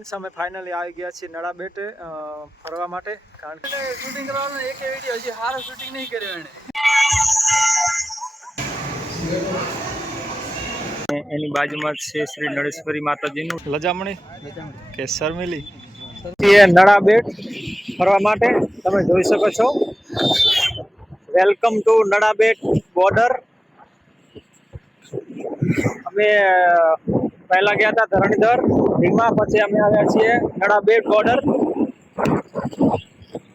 અમે ફાઇનલી આવી ગયા છીએ નડા બેટ ફરવા માટે કારણ કે શૂટિંગ કરવાનું એક વિડીયો હજી સારો શૂટિંગ નહીં કર્યો એની બાજુમાં છે શ્રી નળેશ્વરી માતાજીનું લજામણી કે શર્મિલી એ નડા બેટ ફરવા માટે તમે જોઈ શકો છો. Welcome to Nadabet border. અમે પહેલા ગયા હતા ધરણીધર ભીમા, પછી અમે આવ્યા છીએ નડા બેટ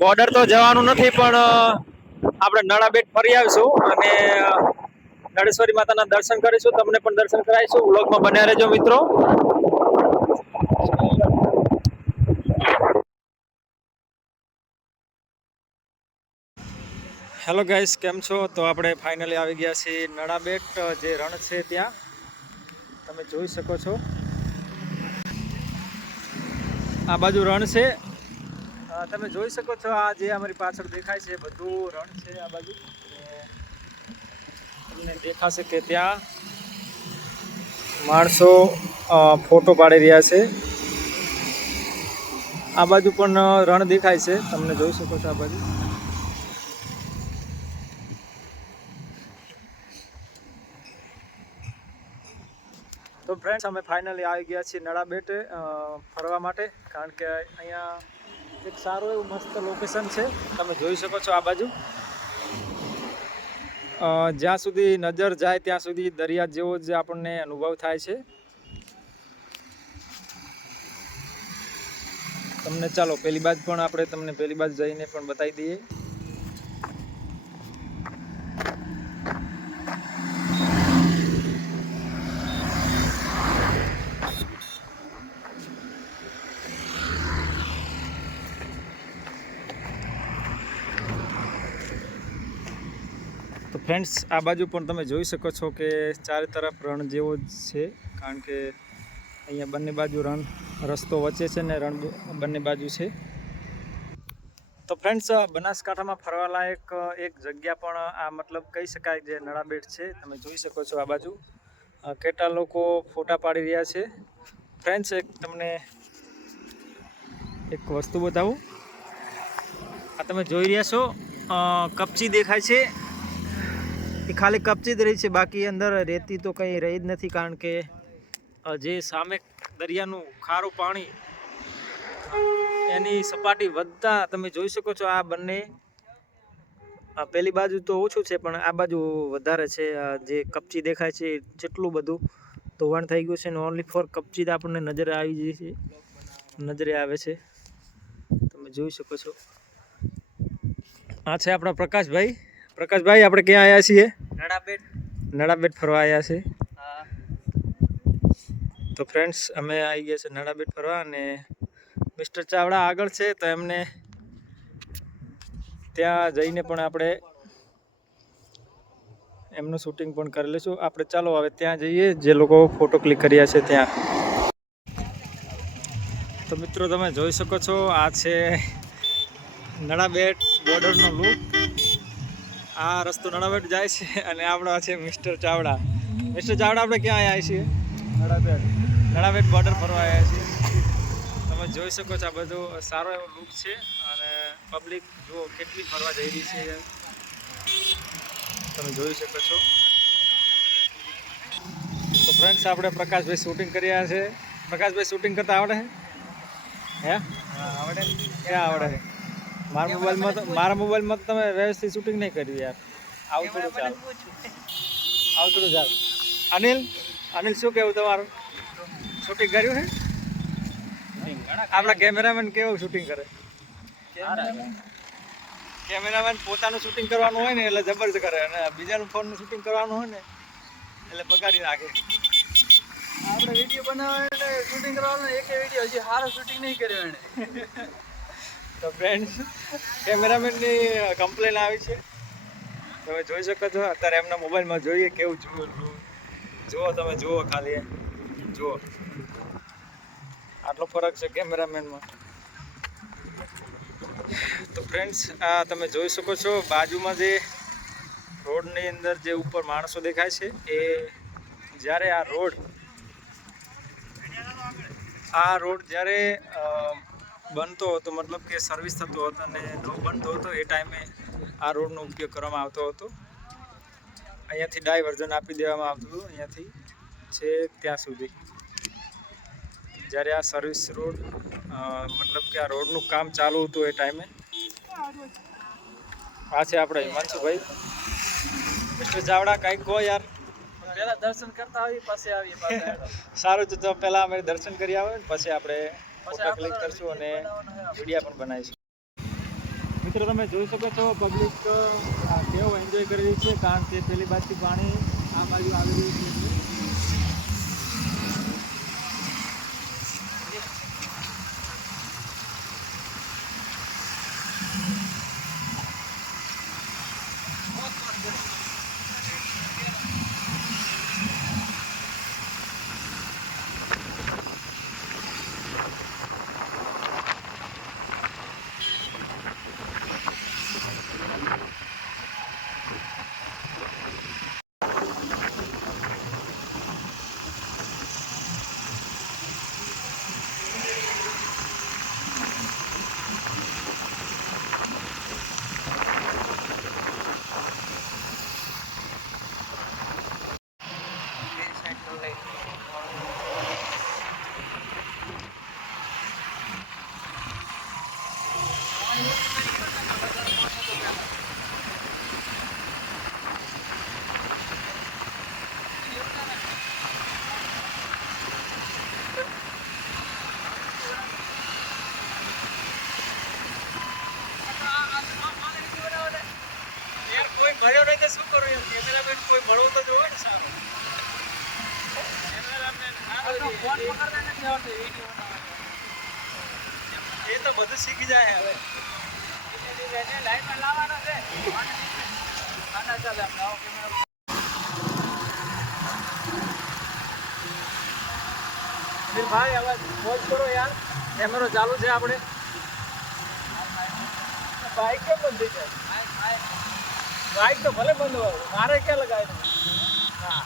બોર્ડર તો જવાનું નથી પણ આપણે નડા બેટ ફરી આવીશું અને નળેશ્વરી માતાના દર્શન કરીશું. તમને પણ દર્શન કરાવીશું. વ્લોગમાં બન્યા રહેજો મિત્રો. હેલો ગાઈસ, કેમ છો? તો આપણે ફાઇનલી આવી ગયા છીએ નડા બેટ જે રણ છે ત્યાં તમે જોઈ શકો છો. આ બાજુ રણ છે, તમે જોઈ શકો છો. આ જે અમારી પાછળ દેખાય છે બધું રણ છે. આ બાજુ તમને દેખાશે કે ત્યાં માણસો ફોટો પાડી રહ્યા છે. આ બાજુ પણ રણ દેખાય છે, તમને જોઈ શકો છો. આ બાજુ તો ફ્રેન્ડ્સ, અમે ફાઇનલી આવી ગયા છીએ નડા બેટ ફરવા માટે કારણ કે અહીંયા એક સારું એવું મસ્ત લોકેશન છે. તમે જોઈ શકો છો. આ બાજુ જ્યાં સુધી નજર જાય ત્યાં સુધી દરિયા જેવો જ આપણને અનુભવ થાય છે. તમને ચાલો પેલી બાજુ પણ આપણે તમને પેલી બાજુ જઈને પણ બતાવી દઈએ. તો ફ્રેન્ડ્સ, આ બાજુ પણ તમે જોઈ શકો છો કે ચારે તરફ રણ જેવો જ છે કારણ કે અહીંયા બંને બાજુ રસ્તો વચ્ચે છે ને રણ બંને બાજુ છે. તો ફ્રેન્ડ્સ, બનાસકાંઠામાં ફરવાલાયક એક જગ્યા પણ આ મતલબ કહી શકાય જે નડા બેટ છે. તમે જોઈ શકો છો. આ બાજુ કેટલા લોકો ફોટા પાડી રહ્યા છે. ફ્રેન્ડ્સ, તમને એક વસ્તુ બતાવું. આ તમે જોઈ રહ્યા છો કપચી દેખાય છે. એ ખાલી કપચી જ રહી છે, બાકી અંદર રેતી તો કંઈ રહી જ નથી કારણ કે જે સામે દરિયાનું ખારું પાણી એની સપાટી વધતા તમે જોઈ શકો છો. આ બંને પેલી બાજુ તો ઓછું છે પણ આ બાજુ વધારે છે. જે કપચી દેખાય છે જેટલું બધું ધોવાણ થઈ ગયું છે ને ઓનલી ફોર કપચી જ આપણને નજરે આવે છે. તમે જોઈ શકો છો. આ છે આપણા પ્રકાશભાઈ. પ્રકાશભાઈ, આપણે ક્યાં આવ્યા છીએ? નડા બેટ ફરવા આવ્યા છે. તો ફ્રેન્ડ્સ, અમે આવી ગયા છે નડા બેટ ફરવા અને મિસ્ટર ચાવડા આગળ છે તો એમને ત્યાં જઈને પણ આપણે એમનું શૂટિંગ પણ કરી લઈશું. આપણે ચાલો હવે ત્યાં જઈએ જે લોકો ફોટો ક્લિક કર્યા છે ત્યાં. તો મિત્રો, તમે જોઈ શકો છો. આ છે નડા બેટ બોર્ડરનો લુક. આ રસ્તો નડા બેટ જાય છે અને આપણો છે મિસ્ટર ચાવડા. મિસ્ટર ચાવડા, આપણે ક્યાં આવ્યા છીએ? નડા બેટ બોર્ડર ફરવા આવ્યા છીએ. તમે જોઈ શકો છો. આ બધું સારો એવો લુક છે અને પબ્લિક જુઓ કેટલી ફરવા જઈ રહી છે. તમે જોઈ શકો છો. તો ફ્રેન્ડ્સ, આપણે પ્રકાશભાઈ શૂટિંગ કર્યા છે. પ્રકાશભાઈ, શૂટિંગ કરતા આવડે છે? હે આવડે? ક્યાં આવડે? મારા મોબાઈલમાં તો તમે વ્યવસ્થિત શૂટિંગ નહીં કર્યું યાર. આવું થોડું ચાલ. અનિલ, શું કેવું તમારું? શૂટિંગ કર્યું છે? આપણા કેમેરામેન કેવું શૂટિંગ કરે? કેમેરામેન પોતાનું શૂટિંગ કરવાનું હોય ને એટલે જબરજસ્ત કરે અને બીજાનું ફોનનું શૂટિંગ કરવાનું હોય ને એટલે બગાડી નાખે. આપણે વિડીયો બનાવવા એટલે શૂટિંગ કરવાનું એક વિડીયો હજી સારો શૂટિંગ નહીં કર્યો એને. તો ફ્રેન્ડ્સ, કેમેરામેનની કમ્પ્લેન આવી છે. તમે જોઈ શકો છો. અત્યારે એમના મોબાઈલમાં જોઈએ કેવું જુઓ તમે જુઓ, ખાલી જુઓ આટલો ફરક છે કેમેરામેનમાં. તો ફ્રેન્ડ્સ, આ તમે જોઈ શકો છો બાજુમાં જે રોડની અંદર જે ઉપર માણસો દેખાય છે એ જ્યારે આ રોડ આ રોડ જ્યારે બનતો હતો, મતલબ કે સર્વિસ થતો હતો અને નવો બનતો હતો, એ ટાઈમે આ રોડનો ઉપયોગ કરવામાં આવતો હતો. અહીંયાથી ડાયવર્ઝન આપી દેવામાં આવતું હતું, અહીંયાથી છે ત્યાં સુધી. જ્યારે આ સર્વિસ રોડ મતલબ કે આ રોડનું કામ ચાલુ હતું એ ટાઈમે. આ છે આપણે હિમાંશુભાઈ. મિસ્ટર ચાવડા, કાંઈક કહો યાર. પહેલા દર્શન કરતા આવીએ, પછી આવીએ પાછા. સારું, તો પહેલાં અમે દર્શન કરી આવે, પછી આપણે ફોટો ક્લિક કરશું અને વિડીયો પણ બનાવીશું. મિત્રો, તમે જોઈ શકો છો પબ્લિક કેવો એન્જોય કરી રહી છે, કારણ કે પેલી બાજુથી પાણી આ બાજુ આવી રહ્યું છે. કોઈ ભર્યો નહીં તો શું કરું યાર? કેમેરામેન કોઈ મળવો તો જોવે ને સારો. એ તો બધું શીખી જાય હવે. લાઈનમાં લાવવાના છે. ભાઈ હવે મોજ કરો યાર, કેમેરો ચાલુ છે આપણે. બાઈક કેમ બંધ થઈ જાય? બાઈક તો ભલે બંધ હોય, મારે ક્યાં લગાવ્યું? હા,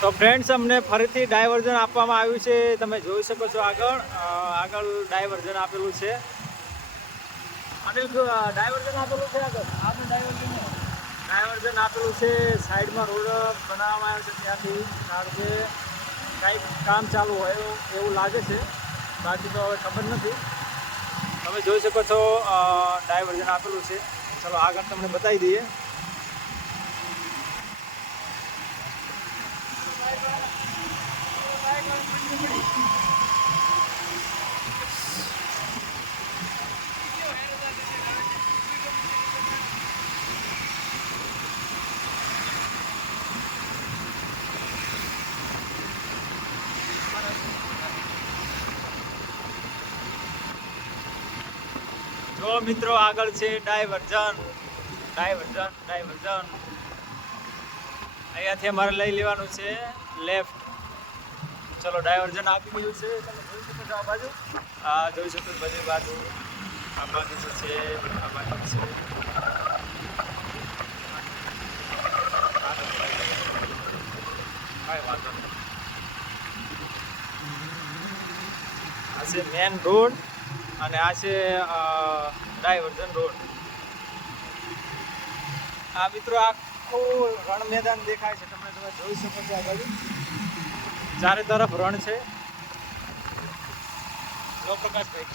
તો ફ્રેન્ડ્સ, અમને ફરીથી ડાયવર્ઝન આપવામાં આવ્યું છે. તમે જોઈ શકો છો આગળ ડાયવર્ઝન આપેલું છે. અનિલ, ડાયવર્ઝન આપેલું છે આગળ. આપણે ડાયવર્ઝન આપેલું છે. સાઈડમાં રોડ બનાવવામાં આવ્યો છે ત્યાંથી, કારણ કે કાંઈક કામ ચાલુ હોય એવું લાગે છે, બાકી તો હવે ખબર નથી. તમે જોઈ શકો છો ડાયવર્ઝન આપેલું છે. ચલો આગળ તમને બતાવી દઈએ. જો મિત્રો, આગળ છે ડાયવર્ઝન. અહીંયાથી અમારે લઈ લેવાનું છે લેફ્ટ. ચલો, ડાયવર્ઝન આપી દીધું છે. તમે જોઈ શકો છો આ બાજુ. આ જોઈ શકો છો બધી બાજુ. આ બાજુ છે, આ બાજુ છે. કાંઈ વાંધો નહીં. આ છે મેન રોડ અને આ છે ડાયવર્ઝન રોડ. આ મિત્રો આખું રણ મેદાન દેખાય છે. તમે જોઈ શકો છો આ બાજુ ચારે તરફ રણ છે. જો પ્રકાશભાઈ,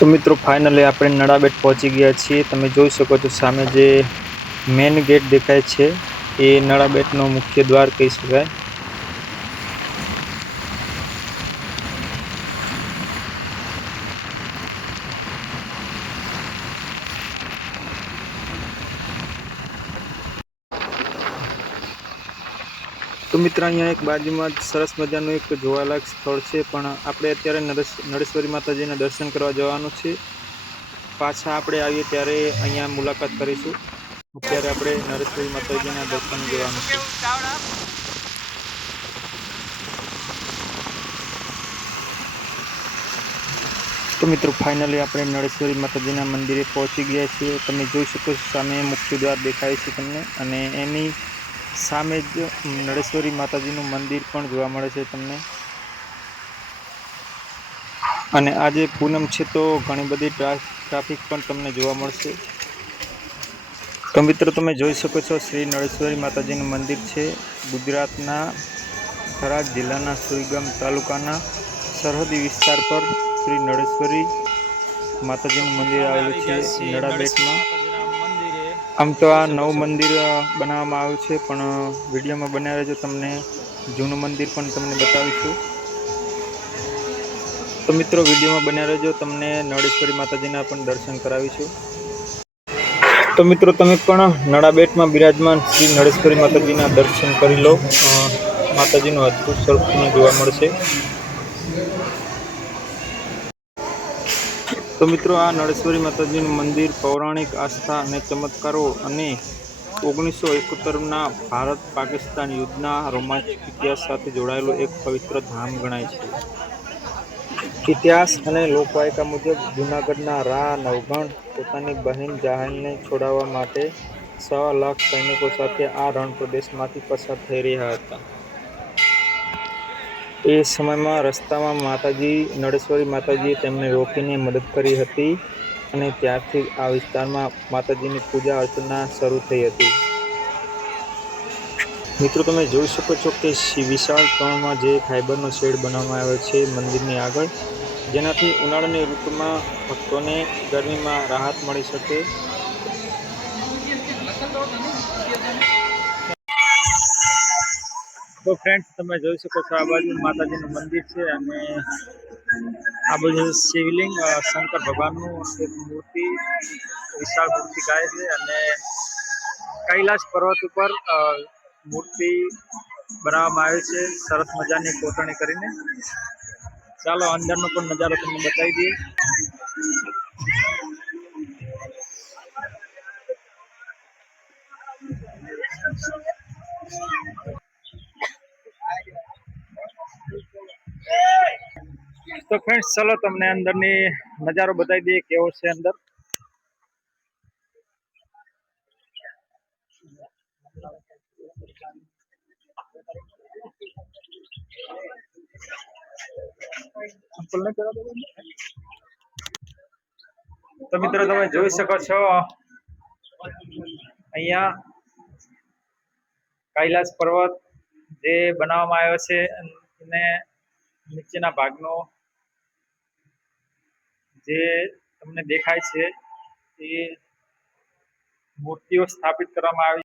તો મિત્રો ફાઇનલી આપણે નડાબેટ પહોંચી ગયા છીએ. તમે જોઈ શકો છો સામે જે મેન ગેટ દેખાય છે એ નડાબેટનો મુખ્ય દ્વાર કહી શકાય. તો મિત્ર અહીંયા એક બાજુમાં જ સરસ મજાનું એક જોવાલાયક સ્થળ છે, પણ આપણે અત્યારે નળેશ્વરી માતાજીના દર્શન કરવા જવાનું છે. પાછા આપણે આવીએ ત્યારે અહીંયા મુલાકાત કરીશું. અત્યારે આપણે નળેશ્વરી માતાજીના દર્શન જવાનું છે. તો મિત્રો ફાઇનલી આપણે નળેશ્વરી માતાજીના મંદિરે પહોંચી ગયા છીએ. તમે જોઈ શકો છો સામે મુખ્ય દ્વાર દેખાય છે તમને, અને એની સામે જ નળેશ્વરી માતાજીનું મંદિર પણ જોવા મળે છે તમને. અને આજે પૂનમ છે તો ઘણી બધી ટ્રાફિક પણ તમને જોવા મળશે. તો મિત્રો તમે જોઈ શકો છો શ્રી નળેશ્વરી માતાજીનું મંદિર છે. ગુજરાતના થરાદ જિલ્લાના સુઈગામ તાલુકાના સરહદી વિસ્તાર પર શ્રી નળેશ્વરી માતાજીનું મંદિર આવેલું છે નડાબેટમાં. આમ તો આ નવું મંદિર બનાવવામાં આવ્યું છે, પણ વિડીયોમાં બનાવ્યા રહેજો, તમને જૂનું મંદિર પણ તમને બતાવીશું. તો મિત્રો વિડીયોમાં બન્યા રહેજો, તમને નળેશ્વરી માતાજીના પણ દર્શન કરાવીશું. તો મિત્રો તમે પણ નડાબેટમાં બિરાજમાન શ્રી નળેશ્વરી માતાજીના દર્શન કરી લો. માતાજીનું અદ્ભુત સ્વરૂપ તમને જોવા મળશે. તો મિત્રો આ નળેશ્વરી માતાજીનું મંદિર પૌરાણિક આસ્થા અને ચમત્કારો અને 1971ના ભારત પાકિસ્તાન યુદ્ધના રોમાંચક ઇતિહાસ સાથે જોડાયેલું એક પવિત્ર ધામ ગણાય છે. ઇતિહાસ અને લોકવાયકા મુજબ જૂનાગઢના રા નવઘણ પોતાની બહેન જાહેલને છોડાવવા માટે 1.25 લાખ સૈનિકો સાથે આ રણ પ્રદેશમાંથી પસાર થઈ રહ્યા હતા. એ સમયમાં રસ્તામાં નળેશ્વરી માતાજીએ તેમને રોકીને મદદ કરી હતી, અને ત્યારથી આ વિસ્તારમાં માતાજીની પૂજા અર્ચના શરૂ થઈ હતી. મિત્રો તમે જોઈ શકો છો કે વિશાળ પ્રમાણમાં જે ફાઇબરનો શેડ બનાવવામાં આવ્યો છે મંદિરની આગળ, જેનાથી ઉનાળાની ઋતુમાં ભક્તોને ગરમીમાં રાહત મળી શકે. તો ફ્રેન્ડ્સ તમે જોઈ શકો છો આ બાજુ માતાજીનું મંદિર છે, અને આ બાજુ શિવલિંગ શંકર ભગવાનનું એક મૂર્તિ, વિશાળ મૂર્તિ ગાય છે, અને કૈલાશ પર્વત ઉપર મૂર્તિ બનાવવામાં આવી છે સરસ મજાની કોતરણી કરીને. ચાલો અંદરનો પણ નજારો તમને બતાવી દઈએ. તો ફ્રેન્ડ્સ ચલો તમને અંદરની નજારો બતાવી દઈએ કેવો છે અંદર. તો મિત્રો તમે જોઈ શકો છો અહીંયા કૈલાશ પર્વત જે બનાવવામાં આવ્યો છે, અને નીચેના ભાગનો જે તમને દેખાય છે એ મૂર્તિઓ સ્થાપિત કરવામાં આવી